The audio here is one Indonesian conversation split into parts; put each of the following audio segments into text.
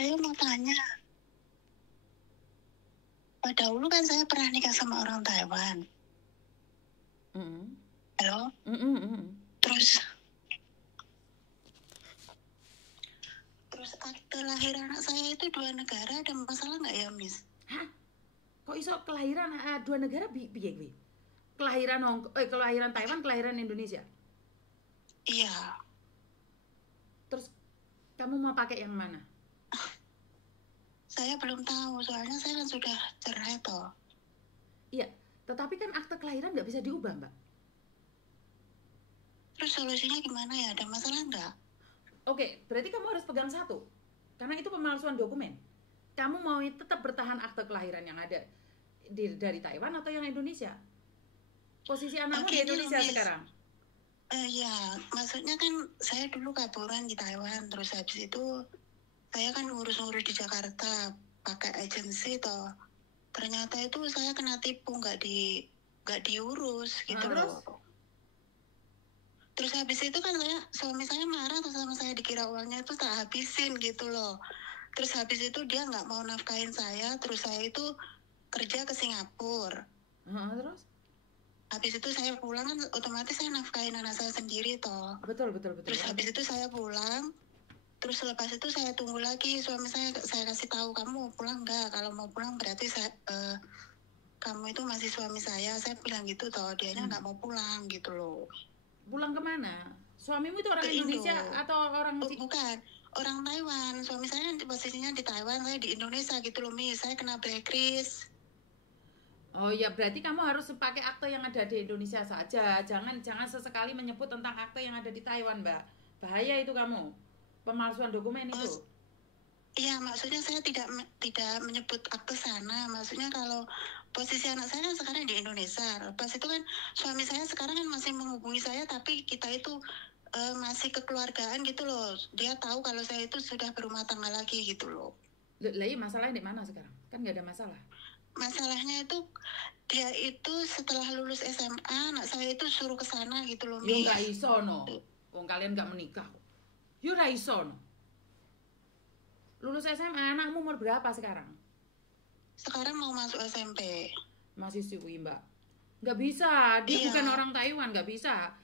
Saya mau tanya, dahulu kan saya pernah nikah sama orang Taiwan. Halo? Terus akte lahir anak saya itu 2 negara, ada masalah nggak ya, Miss? Hah? Kok iso kelahiran 2 negara piye kuwi? Kelahiran Taiwan, kelahiran Indonesia. Iya. Terus kamu mau pakai yang mana? Saya belum tahu, soalnya saya kan sudah cerai toh. Iya, tetapi kan akte kelahiran nggak bisa diubah, Mbak. Terus solusinya gimana ya? Ada masalah nggak? Oke, berarti kamu harus pegang satu. Karena itu pemalsuan dokumen. Kamu mau tetap bertahan akte kelahiran yang ada dari Taiwan atau yang Indonesia? Posisi anakmu di Indonesia sekarang. Ya, maksudnya kan saya dulu kaburan di Taiwan, terus habis itu saya kan ngurus-ngurus di Jakarta pakai agensi toh. Ternyata itu saya kena tipu, nggak diurus gitu loh. Terus habis itu kan suami saya marah terus sama saya, dikira uangnya itu tak habisin gitu loh. Terus habis itu dia nggak mau nafkahin saya, terus saya itu kerja ke Singapura. Terus? Habis itu saya pulang kan otomatis saya nafkahin anak saya sendiri toh. Betul. Terus habis itu saya pulang, terus lepas itu saya tunggu lagi suami saya kasih tahu, kamu mau pulang nggak? Kalau mau pulang berarti kamu itu masih suami saya bilang gitu toh. Dianya nggak mau pulang gitu loh. Pulang kemana? Suamimu itu orang Indonesia atau orang bukan, orang Taiwan. Suami saya posisinya di Taiwan, saya di Indonesia gitu loh, Miss. Saya kena blacklist. Oh ya, berarti kamu harus pakai akte yang ada di Indonesia saja. Jangan sesekali menyebut tentang akte yang ada di Taiwan, Mbak. Bahaya itu kamu. Pemalsuan dokumen itu. Iya, maksudnya saya tidak menyebut akte sana. Maksudnya kalau posisi anak saya kan sekarang di Indonesia. Lepas itu kan suami saya sekarang kan masih menghubungi saya, tapi kita itu masih kekeluargaan gitu loh. Dia tahu kalau saya itu sudah berumah tangga lagi gitu loh. Lah iya, masalahnya di mana sekarang? Kan nggak ada masalah. Masalahnya itu dia itu setelah lulus SMA, anak saya itu suruh ke sana gitu loh, Yo nggak iso no. Wong kalian nggak menikah. Yo nggak iso no. Lulus SMA, anakmu umur berapa sekarang? Sekarang mau masuk SMP. Masih siswi, Mbak. Nggak bisa, dia bukan orang Taiwan, nggak bisa.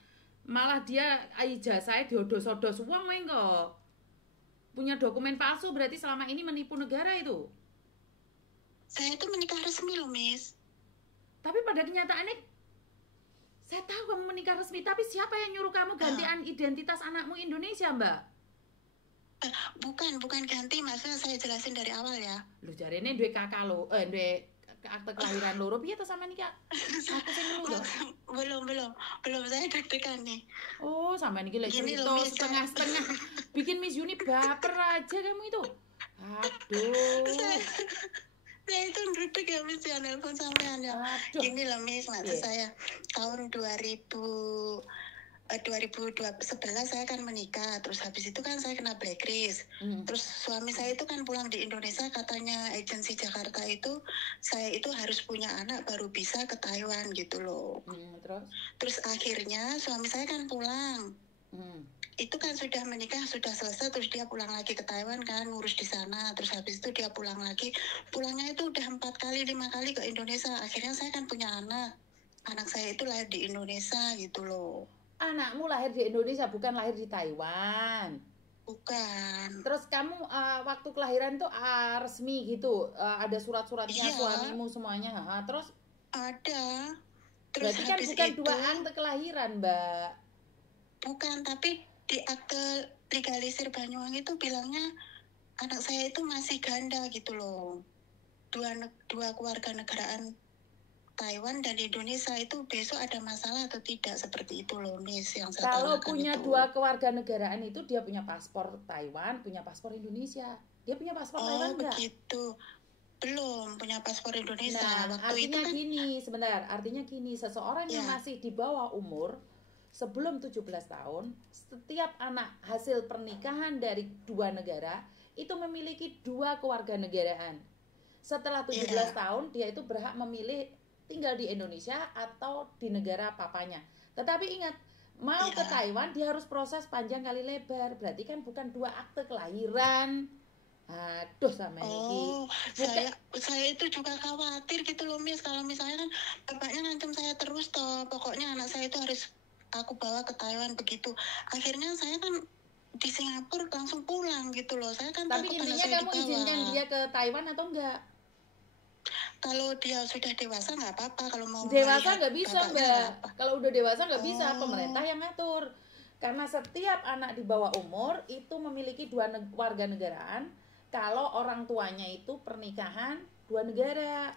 Malah dia ijazahnya diodos-odos uang kok. Punya dokumen palsu, berarti selama ini menipu negara itu. Saya itu menikah resmi loh, Miss. Tapi pada kenyataannya, saya tahu kamu menikah resmi, tapi siapa yang nyuruh kamu gantian identitas anakmu Indonesia, Mbak? Bukan ganti, maksudnya saya jelasin dari awal ya. Lu jarene duwe kakak lo, duwe akte kelahiran loro piye to sama nikah? Aku sing nelu to. Belum saya deg-degan nih. Oh, sama niki lek cerita setengah-setengah. Bikin Miss Uni baper aja kamu itu. Aduh. Saya itu duduk ya, Miss, ya nelpon sampean ya. Gini loh, Miss, maksud saya tahun 2011 saya kan menikah, terus habis itu kan saya kena blacklist. Terus suami saya itu kan pulang di Indonesia, katanya agensi Jakarta itu saya itu harus punya anak baru bisa ke Taiwan gitu loh. Terus akhirnya suami saya kan pulang. Itu kan sudah menikah, sudah selesai, terus dia pulang lagi ke Taiwan kan, ngurus di sana. Terus habis itu dia pulang lagi, pulangnya itu udah 4 kali 5 kali ke Indonesia. Akhirnya saya kan punya anak saya itu lahir di Indonesia gitu loh. Anakmu lahir di Indonesia, bukan lahir di Taiwan? Bukan. Terus kamu waktu kelahiran tuh resmi gitu, ada surat-suratnya suamimu semuanya? Terus? Ada. Terus berarti kan bukan itu, 2 akte kelahiran, Mbak? Bukan, tapi di akte legalisir Banyuwangi itu bilangnya anak saya itu masih ganda gitu loh. Dua keluarga negaraan Taiwan dan Indonesia itu besok ada masalah atau tidak, seperti itu loh, Miss, yang saya kalau punya itu. 2 keluarga negaraan itu dia punya paspor Taiwan, punya paspor Indonesia. Dia punya paspor Taiwan enggak? Oh begitu. Belum punya paspor Indonesia. Nah, artinya itu kan gini, sebentar. Artinya gini, seseorang yang masih di bawah umur sebelum 17 tahun, setiap anak hasil pernikahan dari 2 negara itu memiliki 2 kewarganegaraan. Setelah 17 tahun, dia itu berhak memilih tinggal di Indonesia atau di negara papanya. Tetapi ingat, mau ke Taiwan dia harus proses panjang kali lebar. Berarti kan bukan 2 akte kelahiran. Aduh sama ini. Saya itu juga khawatir gitu loh Miss, kalau misalnya kan bapaknya ngancam saya terus toh, pokoknya anak saya itu harus aku bawa ke Taiwan begitu. Akhirnya saya kan di Singapura langsung pulang gitu loh. Saya kan Tapi takut anak intinya saya kamu dibawa. izinkan dia ke Taiwan atau enggak? Kalau dia sudah dewasa nggak apa-apa, kalau mau dewasa nggak bisa Mbak. Kalau udah dewasa nggak bisa, pemerintah yang ngatur. Karena setiap anak di bawah umur itu memiliki dua warga negaraan. Kalau orang tuanya itu pernikahan dua negara.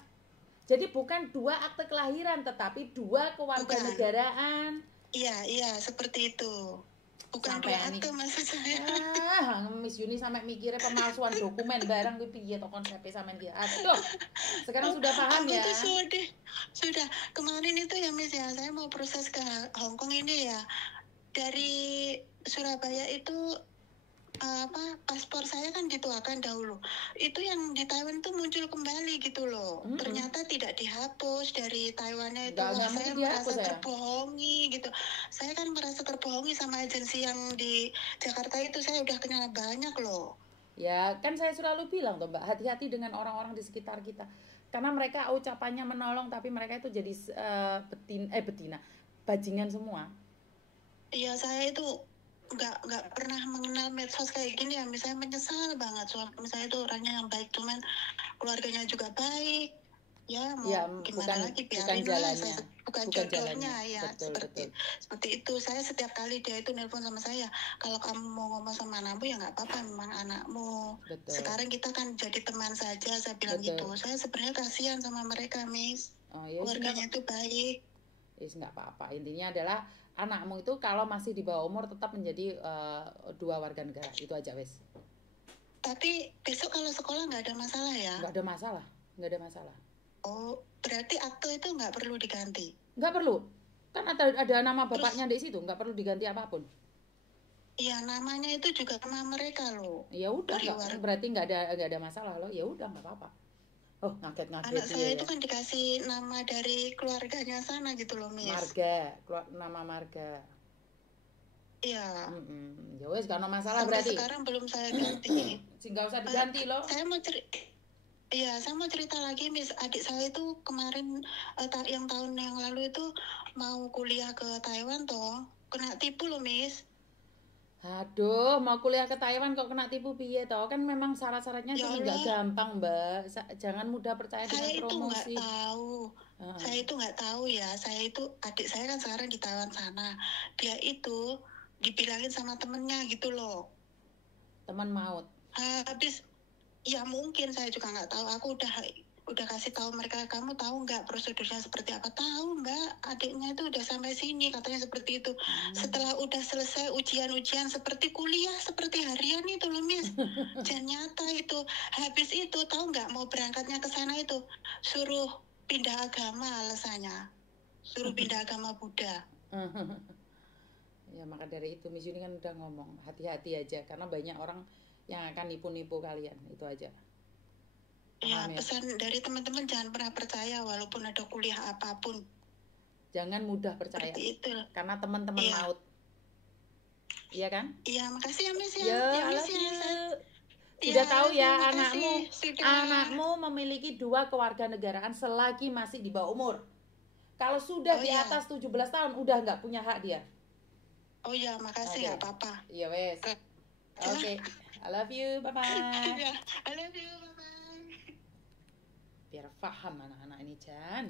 Jadi bukan dua akte kelahiran, tetapi dua kewarganegaraan. Iya, seperti itu. Bukan dua akte maksud saya. Miss Yuni sampai mikirnya pemalsuan dokumen barang kuwi piye to konsepnya sampean ki. Aduh. Sekarang sudah paham ya? Sudah. Kemarin itu ya Miss ya, saya mau proses ke Hong Kong ini ya. Dari Surabaya itu paspor saya kan dituakan dahulu. Itu yang di Taiwan tuh muncul kembali gitu loh. Ternyata tidak dihapus dari Taiwannya itu. Saya merasa terbohongi gitu. Saya kan merasa terbohongi sama agensi yang di Jakarta itu. Saya udah kenal banyak loh. Ya kan saya selalu bilang tuh Mbak, hati-hati dengan orang-orang di sekitar kita. Karena mereka ucapannya menolong, tapi mereka itu jadi betina, bajingan semua. Iya, saya itu nggak pernah mengenal medsos kayak gini ya. Misalnya menyesal banget, suami saya itu orangnya yang baik, cuman keluarganya juga baik. Ya mau gimana lagi, biarin lah, bukan jodohnya ya. Seperti itu. Saya setiap kali dia itu nelpon sama saya, kalau kamu mau ngomong sama anakmu ya nggak apa-apa, memang anakmu. Betul. Sekarang kita kan jadi teman saja, saya bilang gitu. Saya sebenarnya kasihan sama mereka Miss. Keluarganya itu baik. Nggak apa-apa, intinya adalah anakmu itu kalau masih di bawah umur tetap menjadi dua warga negara, itu aja wes. Tapi besok kalau sekolah nggak ada masalah ya? Nggak ada masalah. Oh, berarti akte itu nggak perlu diganti? Nggak perlu, kan ada nama bapaknya di situ, nggak perlu diganti apapun. Iya, namanya itu juga nama mereka loh. Ya udah, berarti nggak ada masalah loh. Ya udah nggak apa-apa. Oh, ngaget. Anak saya itu kan dikasih nama dari keluarganya sana gitu loh, Miss. Nama marga. Iya. Ya wes, karena masalah sampai berarti. Sekarang belum saya ganti. Nggak usah diganti loh. Saya mau cerita lagi, Miss. Adik saya itu kemarin yang tahun yang lalu itu mau kuliah ke Taiwan toh, kena tipu loh, Miss. Aduh, mau kuliah ke Taiwan kok kena tipu piye toh? Kan memang syarat-syaratnya sih nggak gampang, Mbak. Jangan mudah percaya dengan promosi. Saya itu nggak tahu ya. Adik saya kan sekarang di Taiwan sana. Dia itu dibilangin sama temennya gitu loh. Teman maut. Habis ya mungkin saya juga nggak tahu. Aku udah kasih tahu mereka, kamu tahu nggak prosedurnya seperti apa? Tahu Mbak, adiknya itu udah sampai sini katanya seperti itu. Setelah udah selesai ujian seperti kuliah, seperti harian itu loh Miss. Dan nyata itu habis itu tahu nggak, mau berangkatnya ke sana itu suruh pindah agama alasannya, suruh pindah agama Buddha. Ya maka dari itu Miss Yuni kan udah ngomong hati-hati aja, karena banyak orang yang akan nipu-nipu kalian, itu aja. Ya, pesan dari teman-teman, jangan pernah percaya walaupun ada kuliah apapun. Jangan mudah percaya. Seperti itu. Karena teman-teman maut. Iya kan? Iya, makasih ya Miss ya. Sudah tahu ya, anakmu memiliki dua kewarganegaraan selagi masih di bawah umur. Kalau sudah di atas 17 tahun udah nggak punya hak dia. Oh iya, makasih, nggak apa-apa. Iya wes. Oke. I love you, bye-bye. I love you, bye-bye. Biar paham anak-anak ini, Jan.